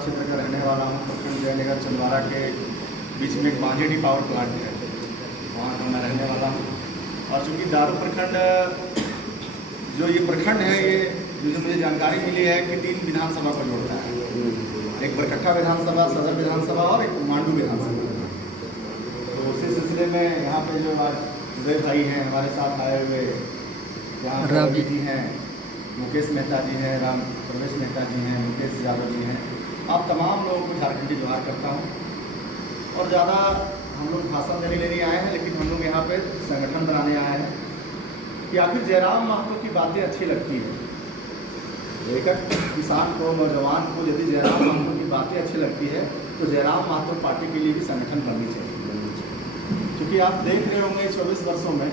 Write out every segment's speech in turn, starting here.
क्षेत्र का रहने वाला हूँ। प्रखंड जयनगर छिंदवाड़ा के बीच में एक मांझेडी पावर प्लांट है, वहाँ का मैं रहने वाला हूँ। और चूँकि दारू प्रखंड जो ये प्रखंड है, ये जो मुझे जानकारी मिली है कि 3 विधानसभा को जोड़ता है। एक बरकट्टा विधानसभा, सदर विधानसभा और एक मांडू विधानसभा। तो उसी सिलसिले में यहाँ पे जो आज उदय भाई हैं हमारे साथ आए हुए, यहाँ रवि जी हैं, मुकेश मेहता जी हैं, राम प्रवेश मेहता जी हैं, मुकेश यादव जी हैं। आप तमाम लोगों को झारखंडी जोहार करता हूँ। और ज़्यादा हम लोग भाषण देने नहीं आए हैं, लेकिन हम लोग यहाँ पे संगठन बनाने आए हैं कि आखिर जयराम महतो की बातें अच्छी लगती हैं। एक किसान को, नौजवान को यदि जयराम महतो की बातें अच्छी लगती है तो जयराम महतो पार्टी के लिए भी संगठन बननी चाहिए। क्योंकि आप देख रहे होंगे 24 वर्षों में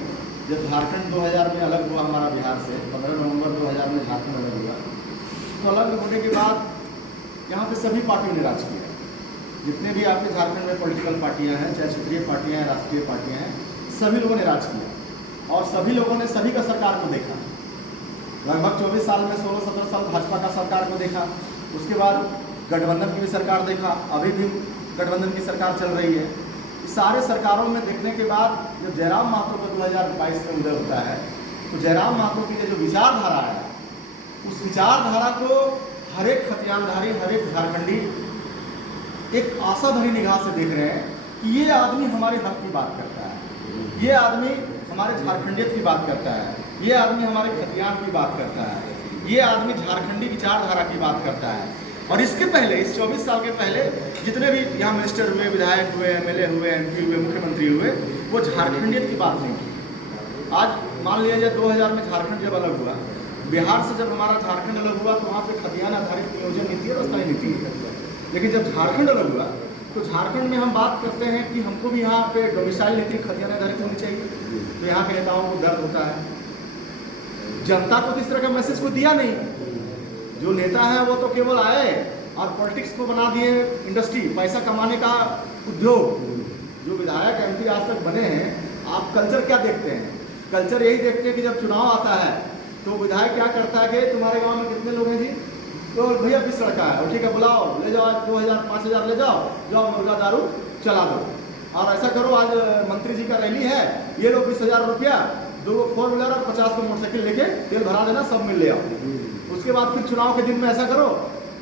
जब झारखंड 2000 में अलग हुआ हमारा बिहार से, 15 नवंबर 2000 में झारखंड अलग हुआ, तो अलग होने के बाद यहाँ पे सभी पार्टियों ने राज किया। जितने भी आपके झारखंड में पॉलिटिकल पार्टियाँ हैं, चाहे क्षेत्रीय पार्टियाँ हैं, राष्ट्रीय पार्टियाँ हैं, सभी लोगों ने राज किया और सभी लोगों ने सभी का सरकार को देखा। लगभग 24 साल में 16-17 साल भाजपा का सरकार को देखा, उसके बाद गठबंधन की भी सरकार देखा, अभी भी गठबंधन की सरकार चल रही है। सारे सरकारों में देखने के बाद जब जयराम महतो का 2022 में उदय होता है तो जयराम महतो की जो विचारधारा है, उस विचारधारा को हर एक खतियानधारी, हर एक झारखंडी एक आशा भरी निगाह से देख रहे हैं कि ये आदमी हमारे हक की बात करता है, ये आदमी हमारे झारखंडियत की बात करता है, ये आदमी हमारे खतियान की बात करता है, ये आदमी झारखंडी विचारधारा की बात करता है। और इसके पहले, इस 24 साल के पहले जितने भी यहाँ मिनिस्टर हुए, विधायक हुए, MLA हुए, MP हुए, मुख्यमंत्री हुए, वो झारखंडियत की बात नहीं की। आज मान लीजिए 2000 में झारखंड जब अलग हुआ, बिहार से जब हमारा झारखंड अलग हुआ तो वहाँ पे खतियान आधारित नियोजन नीति और स्थायी नीति है। लेकिन जब झारखंड अलग हुआ तो झारखंड में हम बात करते हैं कि हमको भी यहाँ पे डोमिसाइल नीति खतियान आधारित होनी चाहिए। तो यहाँ के नेताओं को दर्द होता है, जनता को तो इस तरह का मैसेज को दिया नहीं। जो नेता है वो तो केवल आए और पॉलिटिक्स को बना दिए इंडस्ट्री, पैसा कमाने का उद्योग। जो विधायक MP आज तक बने हैं, आप कल्चर क्या देखते हैं? कल्चर यही देखते हैं कि जब चुनाव आता है तो विधायक क्या करता है कि तुम्हारे गांव में कितने लोग हैं जी, तो भैया 20 लड़का है, ठीक है बुलाओ, ले जाओ, 2000-5000 ले जाओ, जाओ मुर्गा दारू चला दो। और ऐसा करो, आज मंत्री जी का रैली है, ये लो 20,000 रुपया, 2 4 व्हीलर और 50 को मोटरसाइकिल लेके तेल भरा देना, सब मिल ले आओ। उसके बाद फिर चुनाव के दिन में ऐसा करो,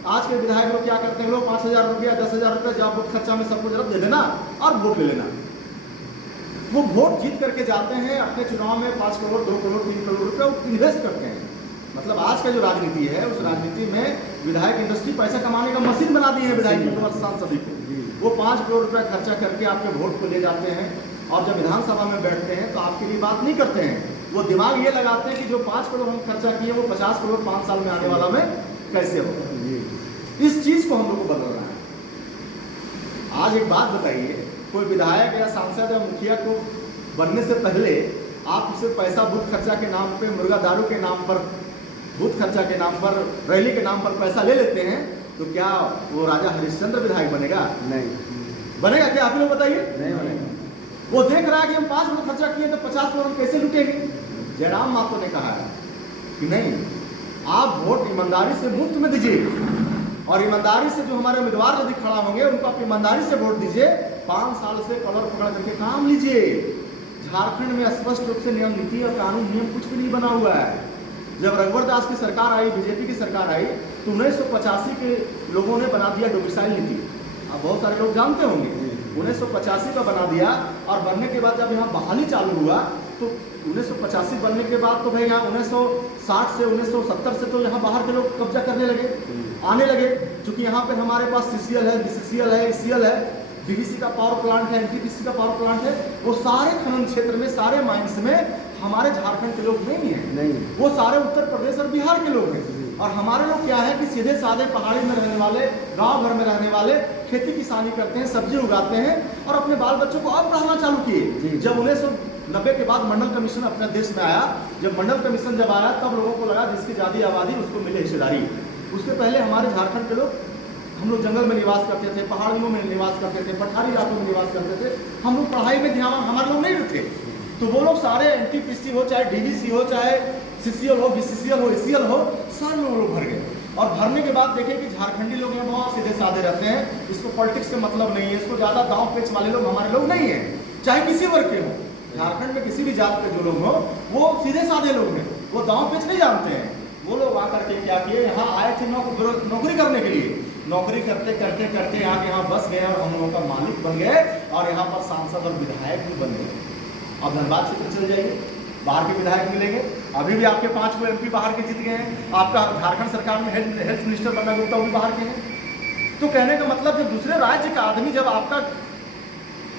आज के विधायक लोग क्या करते हैं, लोग 5,000 रुपया, 10,000 रुपया जाओ बूथ खर्चा में सबको जरूर दे देना और वोट ले लेना। वो वोट जीत करके जाते हैं, अपने चुनाव में 5 करोड़, 2 करोड़, 3 करोड़ रुपया इन्वेस्ट करते हैं। मतलब आज का जो राजनीति है, उस राजनीति में विधायक इंडस्ट्री पैसा कमाने का मशीन बना दी है विधायक और सांसद को। वो 5 करोड़ रुपया खर्चा करके आपके वोट को ले जाते हैं और जब विधानसभा में बैठते हैं तो आपके लिए बात नहीं करते हैं। वो दिमाग ये लगाते हैं कि जो 5 करोड़ हम खर्चा किए वो 50 करोड़ 5 साल में आने वाला में कैसे होगा। इस चीज को हम लोग को बदलना है। आज एक बात बताइए, कोई विधायक या सांसद या मुखिया को बनने से पहले आप उसे पैसा बूथ खर्चा के नाम पे, मुर्गा दारू के नाम पर, बूथ खर्चा के नाम पर, रैली के नाम पर पैसा ले लेते हैं, तो क्या वो राजा हरिश्चंद्र विधायक बनेगा? नहीं बनेगा। क्या आप लोग बताइए? नहीं बनेगा। वो देख रहा है कि हम 5 करोड़ खर्चा किए तो 50 करोड़ हम कैसे लुटेंगे। जयराम महतो ने कहा है कि नहीं, आप वोट ईमानदारी से मुफ्त में दीजिए और ईमानदारी से जो हमारे उम्मीदवार यदि खड़ा होंगे उनको आप ईमानदारी से वोट दीजिए, 5 साल से कलर पकड़ करके काम लीजिए। झारखंड में स्पष्ट रूप से नियम नीति और कानून नियम कुछ भी नहीं बना हुआ है। जब रघुवर दास की सरकार आई, BJP की सरकार आई, तो 1985 के लोगों ने बना दिया डोमिसाइल नीति। आप बहुत सारे लोग जानते होंगे, 1985 का बना दिया और बनने के बाद जब यहाँ बहाली चालू हुआ तो 1985 बनने के बाद तो भाई यहाँ 1960 से 1970 से तो यहाँ बाहर के लोग कब्जा करने लगे, आने लगे। क्योंकि यहाँ पे हमारे पास CCL है, BCCL है, ECL है, BBC का पावर प्लांट है, NTPC का पावर प्लांट है। वो सारे खनन क्षेत्र में, सारे माइंस में हमारे झारखंड के लोग नहीं हैं, वो सारे उत्तर प्रदेश और बिहार के लोग हैं। और हमारे लोग क्या है कि सीधे साधे पहाड़ी में रहने वाले, गांव भर में रहने वाले, खेती किसानी करते हैं, सब्जी उगाते हैं और अपने बाल बच्चों को और पढ़ाना चालू किए। जब 1990 के बाद मंडल कमीशन अपने देश में आया, जब मंडल कमीशन जब आया तब लोगों को लगा जिसकी ज़्यादा आबादी उसको मिले हिस्सेदारी। उसके पहले हमारे झारखंड के लोग, हम लोग जंगल में निवास करते थे, पहाड़ियों में निवास करते थे, पठारी इलाकों में निवास करते थे, हम लोग पढ़ाई में ध्यान हमारे लोग नहीं थे। तो वो लोग सारे NTPC हो, चाहे DVC हो, चाहे CCL हो, BCCL हो, ECL हो, सारे में वो लोग भर गए। और भरने के बाद देखें कि झारखंडी लोग यहाँ बहुत सीधे साधे रहते हैं, इसको पॉलिटिक्स से मतलब नहीं है, इसको ज़्यादा दांव पेच वाले लोग हमारे लोग नहीं हैं, चाहे किसी वर्ग के हो। झारखंड में किसी भी जात के जो लोग हो वो सीधे साधे लोग हैं, वो दांव पेच नहीं जानते हैं। वो लोग वहाँ करके क्या किए, यहाँ आए थे नौकरी करने के लिए, नौकरी करते करते करते यहाँ बस गए और हम लोगों का मालिक बन गए और यहाँ पर सांसद और विधायक भी बन गए। अब धनबाद क्षेत्र चल जाइए, बाहर के विधायक मिलेंगे, अभी भी आपके 5 को MP बाहर के जीत गए हैं, आपका झारखंड सरकार में हेल्थ मिनिस्टर बनना गुप्ता वो भी बाहर के हैं। तो कहने का मतलब जब दूसरे राज्य का आदमी जब आपका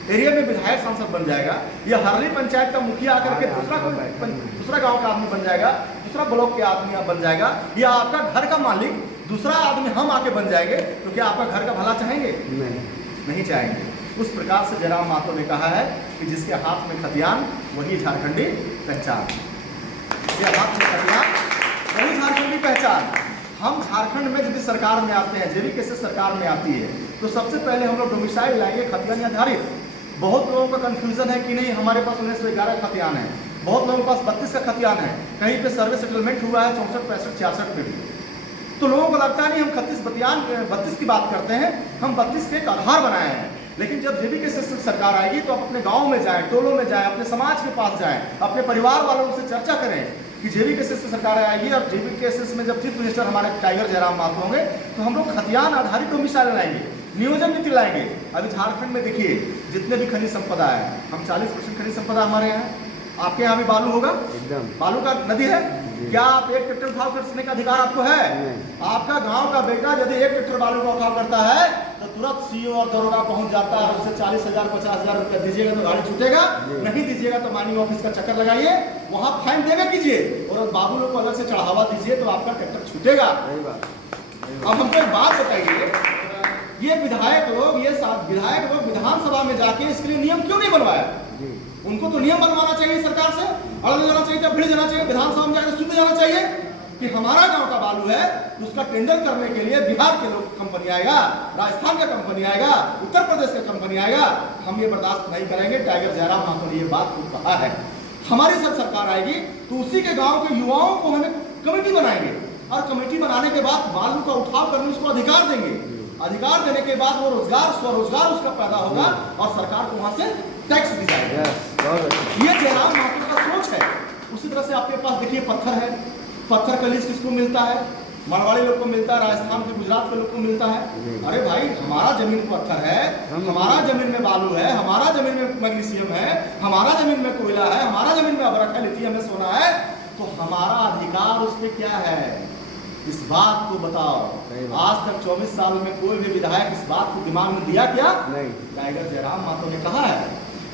एरिया में विधायक सांसद बन जाएगा, या हरली पंचायत का मुखिया आकर के दूसरा गांव का आदमी बन जाएगा, दूसरा ब्लॉक के आदमी बन जाएगा, या आपका घर का मालिक दूसरा आदमी हम आके बन जाएंगे, तो क्या आपका घर का भला चाहेंगे? नहीं चाहेंगे। उस प्रकार से जयराम महतो ने कहा है कि जिसके हाथ में खतियान वही झारखंडी पहचान, जिसके हाथ में खतियान वही झारखंडी पहचान। हम झारखंड में यदि सरकार में आते हैं, जेबीके से सरकार में आती है, तो सबसे पहले हम लोग डोमिसाइल लाएंगे खतियान आधारित। बहुत लोगों का कंफ्यूजन है कि नहीं हमारे पास 1911 खतियान है, बहुत लोगों के पास 32 का खतियान है, कहीं पे सर्वे सेटलमेंट हुआ है 64, 65, 66 पे भी। तो लोगों को लगता नहीं हम 32 की बात करते हैं, हम 32 के एक आधार बनाए हैं। लेकिन जब जेबीके से सरकार आएगी तो आप अपने गांव में जाएं, टोलों में जाएं, अपने समाज के पास जाएं, अपने परिवार वालों से चर्चा करें कि जेबीके से सरकार आएगी और जेबीके में जब चीफ मिनिस्टर हमारे टाइगर जयराम महतो होंगे तो हम लोग खतियान आधारित डोमिसाइल लाएंगे, नियोजन नीति लाएंगे। अभी झारखंड में देखिए जितने भी खनिज संपदा है, हम 40% खनिज संपदा हमारे यहाँ है। आपके यहाँ भी बालू होगा, एकदम बालू का नदी है, क्या आप 1 ट्रैक्टर उठाव करने का अधिकार आपको है? आपका गांव का बेटा यदि 1 ट्रैक्टर बालू का उठाव करता है तो तुरंत सीओ और दरोगा पहुंच जाता है, उससे 40,000 50,000 रुपया दीजिएगा तो गाड़ी छूटेगा, नहीं दीजिएगा तो माइनिंग ऑफिस का चक्कर लगाइए, वहां फाइन देगा कीजिए और बाबू लोग को अलग से चढ़ावा दीजिए तो आपका ट्रैक्टर छूटेगा। अब हमको एक बात बताइए, ये विधायक लोग विधानसभा में जाके इसके लिए नियम क्यों नहीं बनवाया? उनको तो नियम बनवाना चाहिए, सरकार से अड़ने जाना चाहिए, भिड़ जाना चाहिए, विधानसभा में जाकर सुन जाना चाहिए कि हमारा गांव का बालू है, उसका टेंडर करने के लिए बिहार के लोग कंपनी आएगा, राजस्थान का कंपनी आएगा, उत्तर प्रदेश का कंपनी आएगा, हम ये बर्दाश्त नहीं करेंगे। टाइगर जयराम महतो ने ये बात को कहा है। हमारी सब सरकार आएगी तो उसी के गाँव के युवाओं को हमें कमेटी बनाएंगे और कमेटी बनाने के बाद बालू का उठाव करने उसको अधिकार देंगे। अधिकार देने के बाद वो स्वरोजगार उसका पैदा होगा और सरकार को वहां से टैक्स दी जाएगी। ये जयराम महतो का सोच है। उसी तरह से आपके पास देखिए पत्थर है, पत्थर का लीज किसको मिलता है? मरवाड़ी लोग को मिलता है, राजस्थान के गुजरात के लोग को मिलता है। अरे भाई हमारा जमीन पत्थर है, हमारा जमीन में बालू है, हमारा जमीन में मैग्नीशियम है, हमारा जमीन में कोयला है, हमारा जमीन में अबरख है, लिथियम है, सोना है, तो हमारा अधिकार उस पर क्या है? इस बात को बताओ। आज तक 24 साल में कोई भी विधायक इस बात को दिमाग में दिया क्या? नहीं। टाइगर जयराम महतो ने कहा है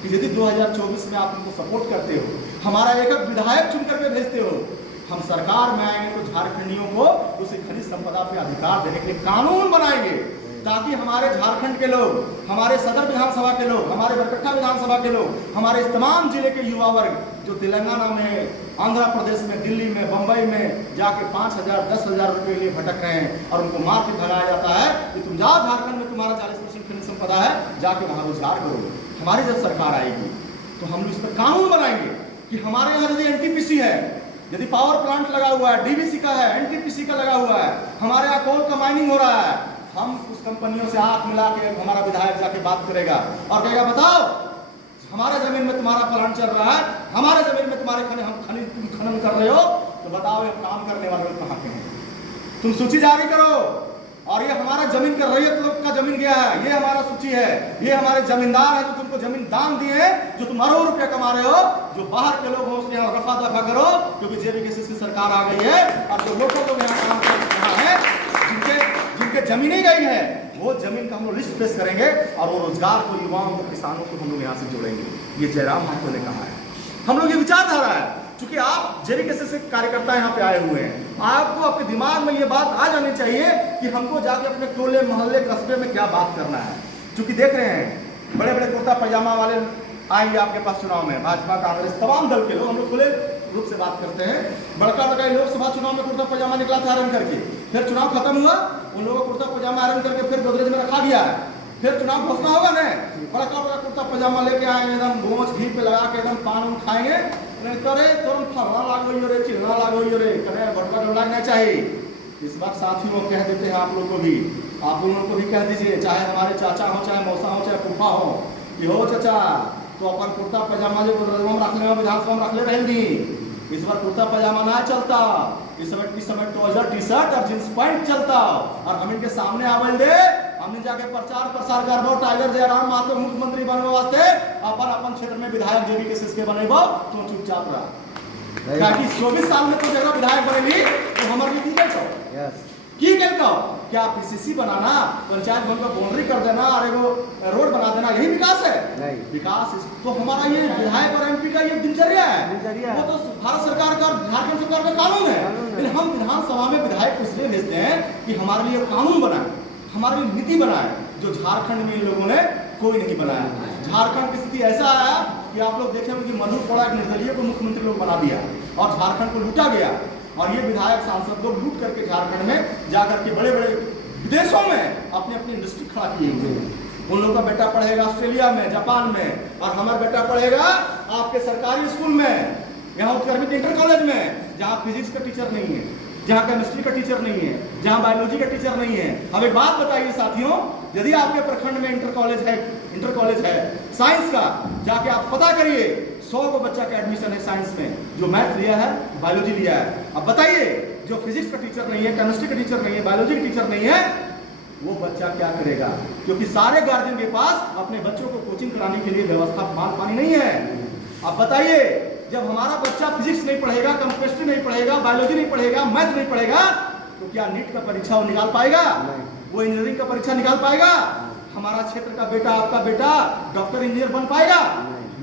कि यदि 2024 में आप उनको सपोर्ट करते हो, हमारा एक विधायक चुन करके भेजते हो, हम सरकार में आएंगे तो झारखंडियों को उसी खनिज संपदा पे अधिकार देने के लिए कानून बनाएंगे ताकि हमारे झारखंड के लोग, हमारे सदर विधानसभा के लोग, हमारे बरकट्टा विधानसभा के लोग, हमारे इस तमाम जिले के युवा वर्ग जो तेलंगाना में, आंध्र प्रदेश में, दिल्ली में, बंबई में जाके 5,000 10,000 रुपये के लिए भटक रहे हैं और उनको मार के भगाया जाता है कि तुम जाओ झारखंड में, तुम्हारा 40% खनिज संपदा है, जाके वहाँ रोजगार करो। हमारी जब सरकार आएगी तो हम इस पर कानून बनाएंगे कि हमारे यहाँ यदि NTPC है, यदि पावर प्लांट लगा हुआ है, DVC का है, NTPC का लगा हुआ है, हमारे यहाँ कोल का माइनिंग हो रहा है, हम उस कंपनियों से आंख मिला के हमारा विधायक जाके बात करेगा और कहेगा बताओ हमारे जमीन में तुम्हारा प्लांट चल रहा है, हमारे जमीन में तुम्हारे खनन कर रहे हो, तो बताओ ये काम करने वाले लोग कहाँ के हैं? तुम सूची जारी करो और ये हमारा जमीन का रैयत लोग का जमीन गया है, ये हमारा सूची है, ये हमारे जमींदार है जो तुमको जमीन दान दिए हैं, जो तुम अरबों रुपया कमा रहे हो, जो बाहर के लोग हो उसके यहाँ रफा दफा करो, क्योंकि जेबीके की सरकार आ गई है और जो लोगों को यहाँ काम कर रहा है, जिनके जमीनें गई है, वो जमीन का हम लोग लिस्ट पेश करेंगे और वो रोजगार को, युवाओं को, किसानों को हम लोग यहाँ से जोड़ेंगे। ये जयराम महतो ने कहा है। हम लोग ये विचारधारा है, क्योंकि आप जेबीके से कार्यकर्ता यहाँ पे आए हुए हैं, आपको अपने दिमाग में ये बात आ जानी चाहिए कि हमको जाके अपने टोले मोहल्ले कस्बे में क्या बात करना है। क्योंकि देख रहे हैं बड़े बड़े कुर्ता पैजामा वाले आएंगे आपके पास चुनाव में, भाजपा कांग्रेस तमाम दल के लोग, हम लोग खुले रूप से बात करते हैं। बड़का लोकसभा चुनाव में कुर्ता पैजामा निकला था आयरन करके, फिर चुनाव खत्म हुआ, उन लोगों को कुर्ता पैजामा आयरन करके फिर गोदरेज में रखा गया है, फिर चुनाव घोषणा होगा ना, बड़का कुर्ता पैजामा लेके आएंगे, एकदम गोंच घी पे लगा के एकदम पान खाएंगे, करे तुरंत फलना लागो रे, चिलना लागो रे, करे भटका लगना चाहिए। इस बार साथियों कह देते हैं आप लोगों को भी, आप लोगों को भी कह दीजिए, चाहे हमारे चाचा हो, चाहे मौसा हो, चाहे फूफा हो, कि हो चाचा तो अपन कुर्ता पजामा जो रख ले विधानसभा में रख ले रहेंगी। इस बार कुर्ता पजामा ना चलता, इस समय ट्राउजर टी शर्ट और जींस पैंट चलता। और हम इनके सामने आवल दे, हमने जाके प्रचार प्रसार करबो टाइगर जयराम महतो मुख्यमंत्री बनवे वास्ते अपन क्षेत्र में विधायक जेबी के सिसके बनेबो, तो चुपचाप रह। ताकि 24 साल में तो जगह विधायक बनेली तो हमारे लिए ठीक है। यस की कहता क्या पीसीसी बनाना, पंचायत भवन को बाउंड्री कर देना और एगो रोड बना देना यही विकास है? नहीं, विकास तो हमारा ये विधायक और एमपी का ये दिनचर्या है। वो तो भारत सरकार का, झारखंड सरकार का कानून है। लेकिन हम विधानसभा में विधायक को इसलिए भेजते हैं कि हमारे लिए कानून बनाए, हमारे लिए नीति बनाए, जो झारखंड में इन लोगों ने कोई नहीं बनाया। झारखंड की स्थिति ऐसा आया कि आप लोग देखे कि मधु कोड़ा एक निर्दलीय को मुख्यमंत्री लोग बना दिया और झारखंड को लूटा गया। और ये विधायक सांसद लोग लूट करके झारखंड में जाकर के बड़े बड़े विदेशों में अपनी अपनी इंडस्ट्री खड़ा किए हुए हैं। उन लोगों का बेटा पढ़ेगा ऑस्ट्रेलिया में, जापान में, और हमारा बेटा पढ़ेगा आपके सरकारी स्कूल में, यहाँ उत्कर्मित इंटर कॉलेज में, जहाँ फिजिक्स का टीचर नहीं है, जहाँ केमिस्ट्री का टीचर नहीं है, जहाँ बायोलॉजी का टीचर नहीं है। अब एक बात बताइए साथियों, यदि आपके प्रखंड में इंटर कॉलेज है साइंस का, जाके आप पता करिए 100 को बच्चा का एडमिशन है साइंस में, जो मैथ लिया है, बायोलॉजी लिया है। अब बताइए जो फिजिक्स का टीचर नहीं है, केमिस्ट्री का टीचर नहीं है, बायोलॉजी का टीचर नहीं है, वो बच्चा क्या करेगा? क्योंकि सारे गार्जियन के पास अपने बच्चों को कोचिंग कराने के लिए व्यवस्था माल पानी नहीं है। अब बताइए जब हमारा बच्चा फिजिक्स नहीं पढ़ेगा, केमिस्ट्री नहीं पढ़ेगा, बायोलॉजी नहीं पढ़ेगा, मैथ नहीं पढ़ेगा, तो क्या नीट का परीक्षा वो निकाल पाएगा? वो इंजीनियरिंग का परीक्षा निकाल पाएगा? हमारा क्षेत्र का बेटा, आपका बेटा डॉक्टर इंजीनियर बन पाएगा?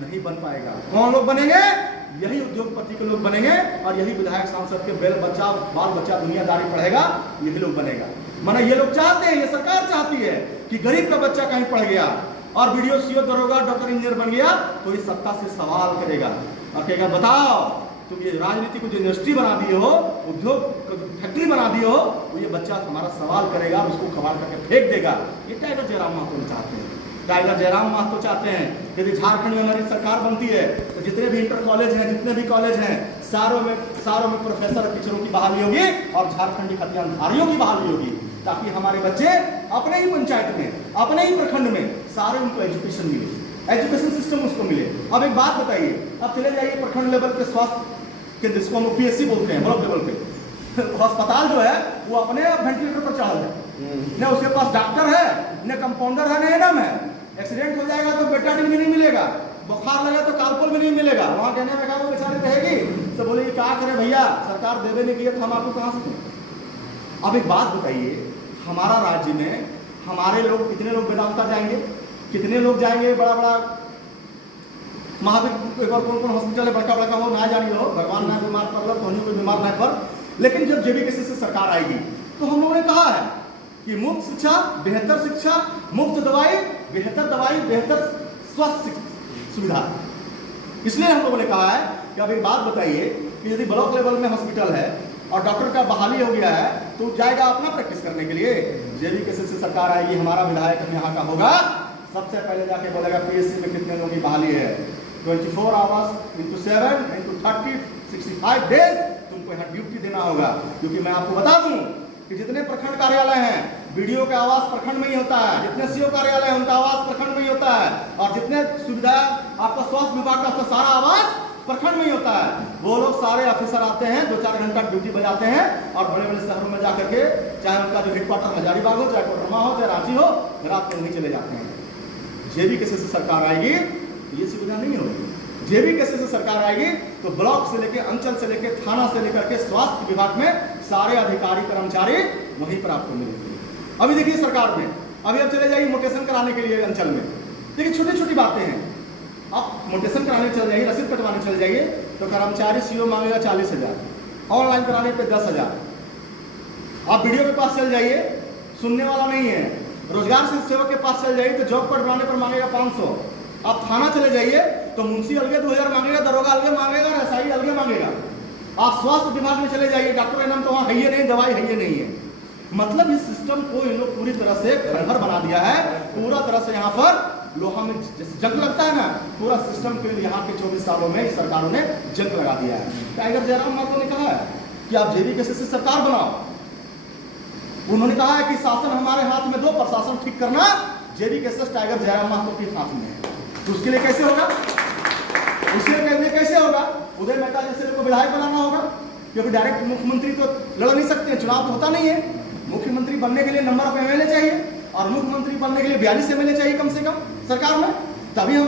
नहीं बन पाएगा। कौन लोग बनेंगे? यही उद्योगपति के लोग बनेंगे और यही विधायक सांसद के बाल बच्चा दुनियादारी पढ़ेगा, यही लोग बनेगा। माने ये लोग चाहते हैं, ये सरकार चाहती है कि गरीब का बच्चा कहीं पढ़ गया और वीडियो सीओ दरोगा डॉक्टर इंजीनियर बन गया तो इस सत्ता से सवाल करेगा और कहेगा बताओ तुम ये राजनीति को जो इंडस्ट्री बना दिए हो, उद्योग फैक्ट्री बना दिए हो, तो ये बच्चा हमारा सवाल करेगा, उसको खबार करके फेंक देगा। ये टाइगर जयराम महतो चाहते हैं, टाइगर जयराम महतो चाहते हैं। यदि झारखंड में हमारी सरकार बनती है तो जितने भी इंटर कॉलेज हैं, जितने भी कॉलेज हैं, सारों में प्रोफेसर और टीचरों की बहाली होगी और झारखंडी खतियानधारियों की बहाली होगी, ताकि हमारे बच्चे अपने ही पंचायत में, अपने ही प्रखंड में सारे उनको एजुकेशन मिले, एजुकेशन सिस्टम उसको मिले। अब एक बात बताइए, अब चले जाइए प्रखंड लेवल के स्वास्थ्य केंद्र, जिसको हम पीएससी बोलते हैं, ब्लॉक लेवल पे अस्पताल जो है वो अपने वेंटिलेटर पर चढ़ा है, न उसके पास डॉक्टर है, न कंपाउंडर है, न एनएम है। एक्सीडेंट हो जाएगा तो बेटाडीन भी नहीं मिलेगा, बुखार लगा तो कालपोल भी नहीं मिलेगा। वहाँ कहने में वो बेचारी रहेगी तो बोले क्या करें भैया, सरकार देवे नहीं किया तो हम आपको कहाँ से दें? अब एक बात बताइए, हमारा राज्य में हमारे लोग कितने लोग वेदांता जाएंगे, कितने लोग जाएंगे बड़ा बड़ा महावीर, एक और कौन कौन हॉस्पिटल है बड़का बड़का हो ना जानी हो, भगवान ना बीमार पड़ल तो कोई बीमार ना पर। लेकिन जब जेबीकेसी से सरकार आएगी तो हम लोगों ने कहा है कि मुफ्त शिक्षा, बेहतर शिक्षा, मुफ्त दवाई, बेहतर स्वास्थ्य सुविधा। इसलिए हम लोगों ने कहा है कि अब एक बात बताइए कि यदि ब्लॉक लेवल में हॉस्पिटल है और डॉक्टर का बहाली हो गया है तो जाएगा अपना प्रैक्टिस करने के लिए। जेबीकेसी से सरकार आएगी, हमारा विधायक यहाँ का होगा, सबसे पहले जाके बोलेगा पीएससी में कितने लोगों की बहाली है, 24 आवर्स इंटू 7 इंटू 30 65 डेज तुमको यहाँ ड्यूटी देना होगा। क्योंकि मैं आपको बता दूं कि जितने प्रखंड कार्यालय हैं, बीडीओ का आवास प्रखंड में ही होता है, जितने सीओ कार्यालय है उनका आवास प्रखंड में ही होता है, और जितने सुविधा आपका स्वास्थ्य विभाग का सारा आवास प्रखंड में ही होता है। वो लोग सारे ऑफिसर आते हैं, 2-4 घंटा ड्यूटी बजाते हैं और बड़े बड़े शहरों में जाकर के, चाहे उनका जो हेडक्वार्टर हजारीबाग हो, चाहे कोडरमा हो, चाहे रांची हो, रात में वहीं चले जाते हैं। जेबीकेसी से सरकार आएगी तो ये सुविधा नहीं होगी। जेबीकेसी से सरकार आएगी तो ब्लॉक से लेकर, अंचल से लेकर, थाना से लेकर के स्वास्थ्य विभाग में सारे अधिकारी कर्मचारी वहीं पर आपको मिलेंगे। अभी देखिए सरकार में, अभी अब चले जाइए मोटेशन कराने के लिए अंचल में, देखिए छोटी छोटी बातें हैं। आप मोटेशन कराने चले जाइए, रसीद कटवाने चले जाइए तो कर्मचारी सीओ मांगेगा 40,000, ऑनलाइन कराने पे 10,000। आप वीडियो के पास चल जाइए, सुनने वाला नहीं है। रोजगार से सेवक के पास चल जाइए तो जॉब कार्ड बनाने पर मांगेगा 500। आप थाना चले जाइए तो मुंशी अलगे 2000 मांगेगा, दरोगा अलगे मांगेगा, एसआई अलगे मांगेगा। आप स्वास्थ्य विभाग में चले जाइए, डॉक्टर एनएम तो वहाँ है ही नहीं, दवाई है ही नहीं है। मतलब इस सिस्टम को इन लोग पूरी तरह से खंडहर बना दिया है, पूरा तरह से यहाँ पर लोहा में जंग लगता है ना, पूरा सिस्टम के यहाँ के 24 सालों में इस सरकारों ने जंग लगा दिया है। टाइगर जयराम महतो ने कहा है कि आप जेबीकेसी से सरकार बनाओ, उन्होंने कहा है कि शासन हमारे हाथ में दो, प्रशासन ठीक करना जेबी केसेस टाइगर जयराम महतो के हाथ में है। तो उसके लिए कैसे होगा? उसके लिए कैसे होगा? उदय मेहता जैसे को विधायक बनाना होगा, क्योंकि डायरेक्ट मुख्यमंत्री तो लड़ नहीं सकते, चुनाव तो होता नहीं है। मुख्यमंत्री बनने के लिए नंबर ऑफ एमएलए चाहिए, और मुख्यमंत्री बनने के लिए 42 एमएलए चाहिए कम से कम सरकार में, तभी हम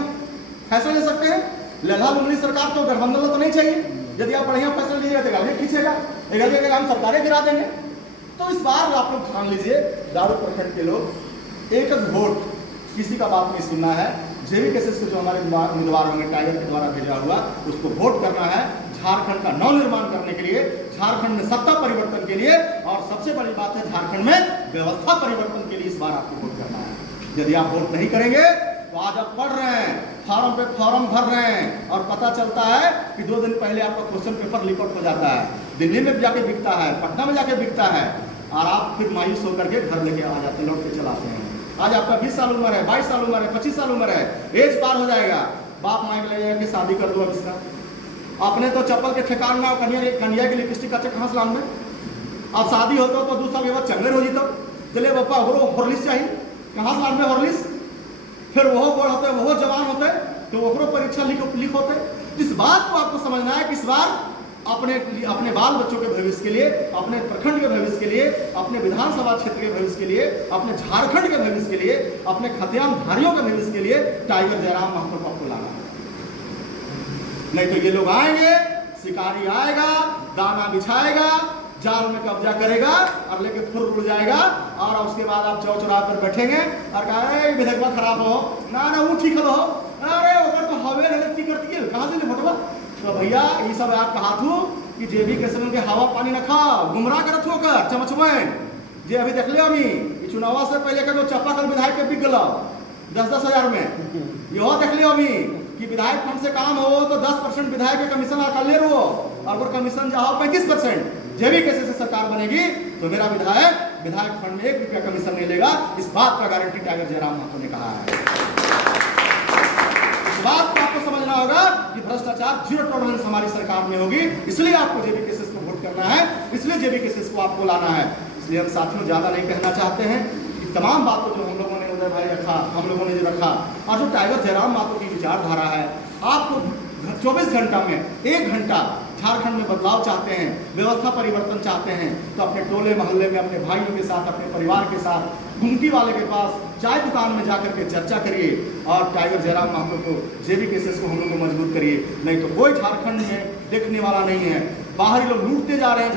फैसला ले सकते हैं। लल्हा लुंगली सरकार तो गठबंधन तो नहीं चाहिए। यदि आप बढ़िया फैसला लीजिएगा तो गाली खींचेगा, एक हम सरकारें गिरा देंगे। तो इस बार आप लोग ठान लीजिए, दारू प्रखंड के लोग एक वोट, किसी का बात नहीं सुनना है। जेबी केसेस को जो हमारे उम्मीदवार होंगे टाइगर के द्वारा भेजा हुआ, उसको वोट करना है झारखंड का नव निर्माण करने के लिए, झारखंड में सत्ता परिवर्तन के लिए, और सबसे बड़ी बात है झारखंड में व्यवस्था परिवर्तन के लिए इस बार आपको वोट करना है। यदि आप वोट नहीं करेंगे तो आज आप पढ़ रहे हैं, फॉर्म पे फॉर्म भर रहे हैं, और पता चलता है कि 2 दिन पहले आपका क्वेश्चन पेपर लीक आउट हो जाता है, दिल्ली में जाके बिकता है, पटना में जाके बिकता है, और आप फिर मायूस होकर के घर लेके आ जाते हैं, लौट के चलाते हैं। आज आपका 20 साल उम्र है, 22 साल उम्र है, 25 साल उम्र है, एज पार हो जाएगा, बाप माँ ले जाके शादी कर दो। अब इसका अपने तो चप्पल के ठिकान में कन्या की लिपस्टिक अच्छा कहाँ से लाऊं मैं? अब शादी होता तो 2 साल के बाद चंगर हो जीतो, चले बापा हॉर्लिक्स चाहिए, कहाँ से लाऊं हॉर्लिक्स? फिर वो बोल होते, वो जवान होते, तो वो परीक्षा लिख होते। इस बात को आपको समझना है कि इस बार अपने बाल बच्चों के भविष्य के लिए, अपने प्रखंड के भविष्य के लिए, अपने विधानसभा क्षेत्र के भविष्य के लिए, अपने झारखंड के भविष्य के लिए, अपने खतियानधारियों के भविष्य के लिए टाइगर जयराम महतो को आपको लाना है। नहीं तो ये लोग आएंगे, शिकारी आएगा, दाना बिछाएगा, जाल में कब्जा करेगा और लेके फुर उड़ जाएगा, और उसके बाद आप चौराहे पर बैठेंगे और कहा विधेयक खराब हो ना वो ठीक हो, अरे ओकर तो हवे नहीं करती है, कहाँ से फोटो? तो भैया ये सब आप कहा थू कि जेबी केसेस के हवा पानी न खाओ, गुमराह करत हो कर चमचमैन जे अभी देख लियो अभी चुनाव से पहले का जो चापाकल विधायक के बिक गला 10-10 हजार में, यह देख लियो अभी कि विधायक फंड से काम हो तो 10% विधायक के कमीशन कर ले रहो, और वो कमीशन जाओ 35%। जेबी केसेस से सरकार बनेगी तो मेरा विधायक फंड में 1 रुपया कमीशन नहीं लेगा। इस बात का गारंटी टाइगर जयराम महतो ने कहा है। इस बात को आपको समझना होगा कि भ्रष्टाचार 0 टॉलरेंस हमारी सरकार में होगी, इसलिए आपको जेबी केसेस को वोट करना है, इसलिए जेबी केसेस को आपको लाना है। इसलिए हम साथियों ज्यादा नहीं कहना चाहते हैं कि तमाम बातों जो हम लोगों ने उदय भाई रखा, हम लोगों ने जो रखा, और जो टाइगर जयराम महतो की विचारधारा है, आपको 24 घंटा में 1 घंटा झारखंड में बदलाव चाहते हैं, व्यवस्था परिवर्तन चाहते हैं, तो अपने टोले मोहल्ले में अपने भाइयों के साथ, अपने परिवार के साथ, घुमटी वाले के पास, चाय दुकान में जाकर के चर्चा करिए, और टाइगर जयराम महतो को, जेबी केसेस को हम लोग को मजबूत करिए। नहीं तो कोई झारखंड में देखने वाला नहीं है। बाहरी लोग लूटते जा रहे हैं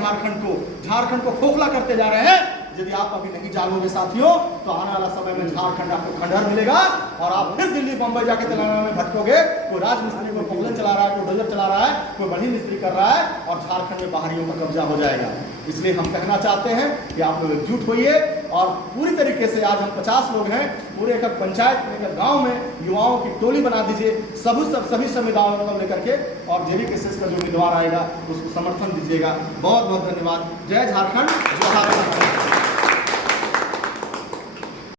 झारखंड को खोखला करते जा रहे हैं। यदि आप अभी नहीं जागोगे साथियों, तो आने वाला समय में झारखंड आपको खंडहर मिलेगा, और आप फिर दिल्ली बंबई जाके तेलंगाना में भटकोगे। कोई राजमिस्त्री, कोई पोखलन चला रहा है, कोई डोजर चला रहा है, कोई बड़ी मिस्त्री कर रहा है, और झारखंड में बाहरियों का कब्जा हो जाएगा। इसलिए हम कहना चाहते हैं कि आप लोग एकजुट होइए, और पूरी तरीके से, आज हम 50 लोग हैं, पूरे एक पंचायत में, एक गाँव में युवाओं की टोली बना दीजिए, सभी समुदायों को लेकर के, और जेबी केसेस का जो उम्मीदवार आएगा उसको समर्थन दीजिएगा। बहुत बहुत धन्यवाद। जय झारखंड, जय भारत।